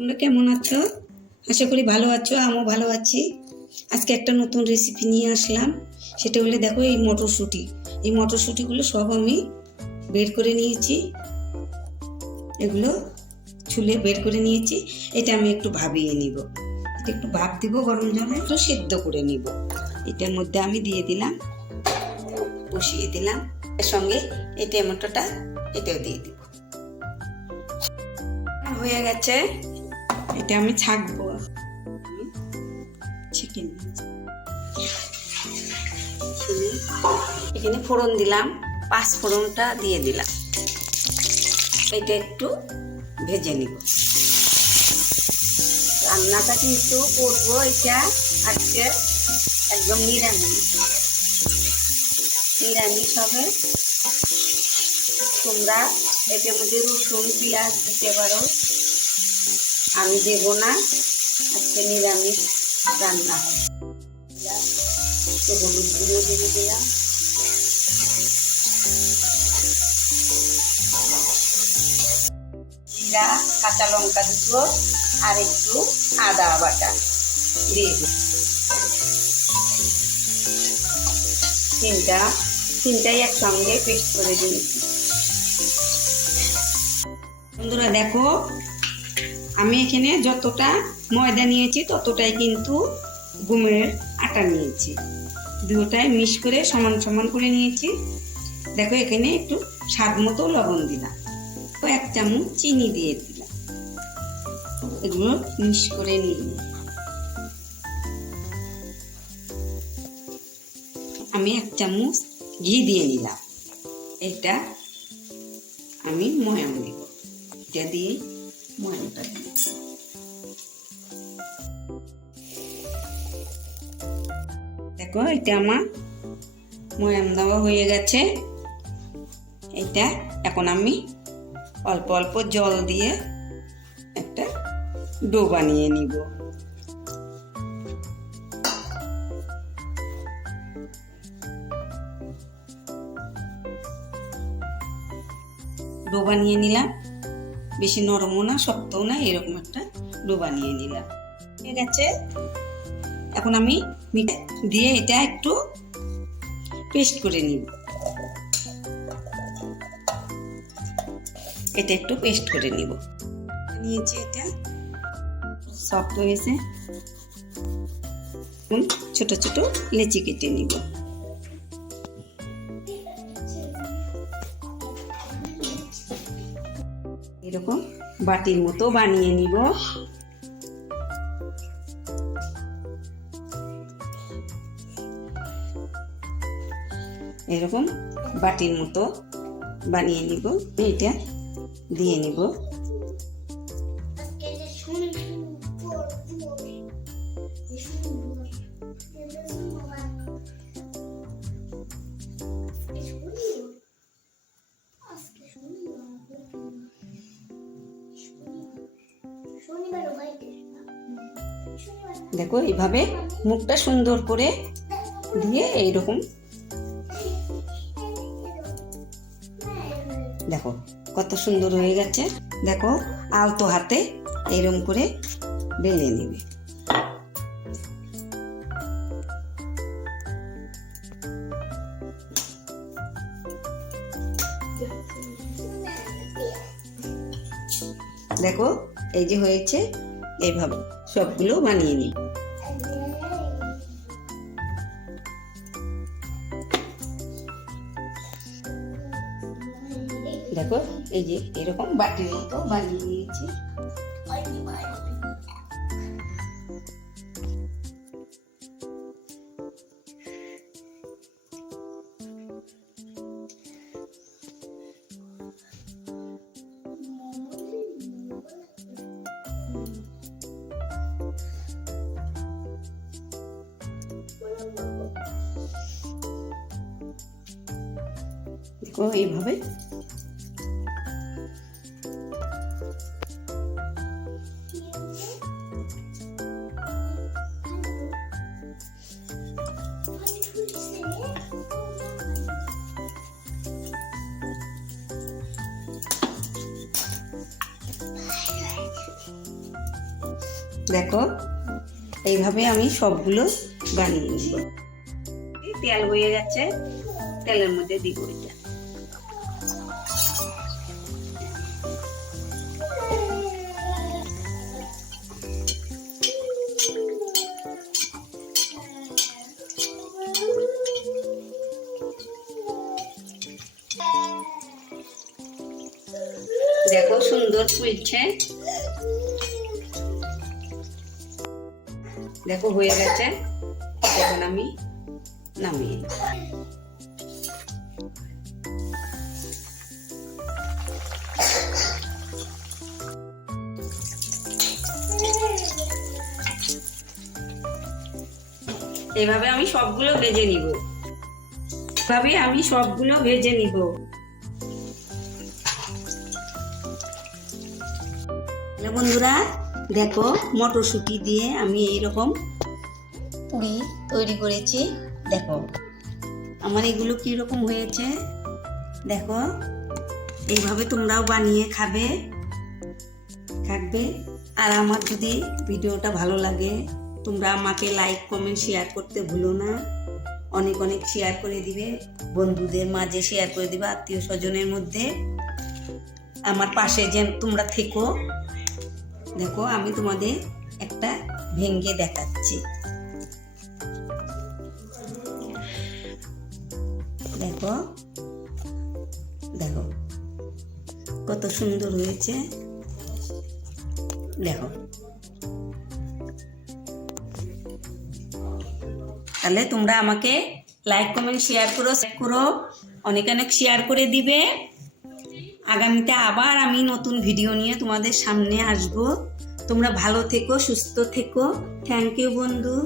তোমরা কেমন আছো? আশা করি ভালো আছো, আমিও ভালো আছি। আজকে একটা নতুন রেসিপি নিয়ে আসলাম। সেটা হলে দেখো এই মটরশুঁটিগুলো সব আমি বের করে নিয়েছি। এগুলো ছুলে বের করে নিয়েছি। এটা আমি একটু ভাবিয়ে নিব। এটা একটু ভাপ দিব গরম জলে, একটু সেদ্ধ করে নিব। এটার মধ্যে আমি দিয়ে দিলাম, বসিয়ে দিলাম। এর সঙ্গে এই টমেটোটা এটাও দিয়ে দিব। হয়ে গেছে, এটা আমি ছাঁকবো। চিকেন এখানে ফোড়ন দিলাম, 5 ফোড়নটা দিয়ে দিলাম। এটা একটু ভেজে নিব। রান্নাটা কিন্তু করবো এটা আজকে একদম নিরামিষ হবে। তোমরা এটার মধ্যে রসুন পেঁয়াজ দিতে পারো, আমি দেব না। আজকে নিরামিষ রান্না হবে। হলুদ গুঁড়ো দিয়ে দিলাম, জিরা, কাঁচা লঙ্কা দুটো আর একটু আদা বাটা দিয়ে দিই। তিনটাই একসঙ্গে পেস্ট করে দিয়েছি। বন্ধুরা দেখো, আমি এখানে যতটা ময়দা নিয়েছি ততটাই কিন্তু গমের আটা নিয়েছি। দুটোটাই মিক্স করে সমান সমান করে নিয়েছি। দেখো এখানে একটু স্বাদ মতো লবণ দিলাম, 1 চামচ চিনি দিয়ে দিলাম। এগুলো মিক্স করে নিয়ে আমি 1 চামচ ঘি দিয়ে নিলাম। এটা আমি ময়াম দিব। এটা দিয়ে ময়ামটা দিব। দেখো এটা আমার ময়াম দেওয়া হয়ে গেছে। এটা এখন আমি অল্প অল্প জল দিয়ে একটা ডো বানিয়ে নিব। ডো বানিয়ে নিলাম, বেশি নরমও না শক্তও না, এরকম একটা ডো বানিয়ে নিলাম। ঠিক আছে, এখন আমি দিয়ে এটা একটু পেস্ট করে নিব। এটা একটু পেস্ট করে নিব। নিয়েছি, এটা সফট হয়েছে। ছোট ছোট লেচি কেটে নিব। এরকম বাটির মতো বানিয়ে নিব। এরকম বাটির মতো বানিয়ে নিব। এটা দিয়ে নিব। দেখো এইভাবে মুখটা সুন্দর করে দিয়ে এইরকম দেখো কত সুন্দর হয়ে গেছে। দেখো আলতো হাতে এরকম করে বেলে নিবে। দেখো এই যে হয়েছে, এইভাবে সবগুলো বানিয়ে নিই। দেখো এই যে এরকম বাটির মতো বানিয়ে নিয়েছি। দেখো এইভাবে দেখো এইভাবে আমি সবগুলো বানিয়ে নিব। তেল হয়ে যাচ্ছে, তেলের মধ্যে দিব এটা। দেখো সুন্দর ফুলছে, দেখো হয়ে গেছে। এখন আমি নামিয়ে নেব। এইভাবে আমি সবগুলো ভেজে নিব, এভাবে আমি সবগুলো ভেজে নিব। হ্যালো বন্ধুরা, দেখো মটরশুঁটি দিয়ে আমি এইরকম পুরি তৈরি করেছি। দেখো আমার এগুলো কীরকম হয়েছে, দেখো এইভাবে তোমরাও বানিয়ে থাকবে। আর আমার যদি ভিডিওটা ভালো লাগে তোমরা আমাকে লাইক কমেন্ট শেয়ার করতে ভুলো না। অনেক অনেক শেয়ার করে দিবে, বন্ধুদের মাঝে শেয়ার করে দিবে, আত্মীয় স্বজনের মধ্যে। আমার পাশে যে তোমরা থেকো। দেখো আমি তোমাদের একটা ভেঙে দেখাচ্ছি। দেখো দেখো কত সুন্দর হয়েছে। দেখো তাহলে তোমরা আমাকে লাইক কমেন্ট শেয়ার করো, অনেক অনেক শেয়ার করে দিবে। আগামীতে আবার আমি নতুন ভিডিও নিয়ে তোমাদের সামনে আসব। তোমরা ভালো থেকো, সুস্থ থেকো। থ্যাংক ইউ বন্ধু।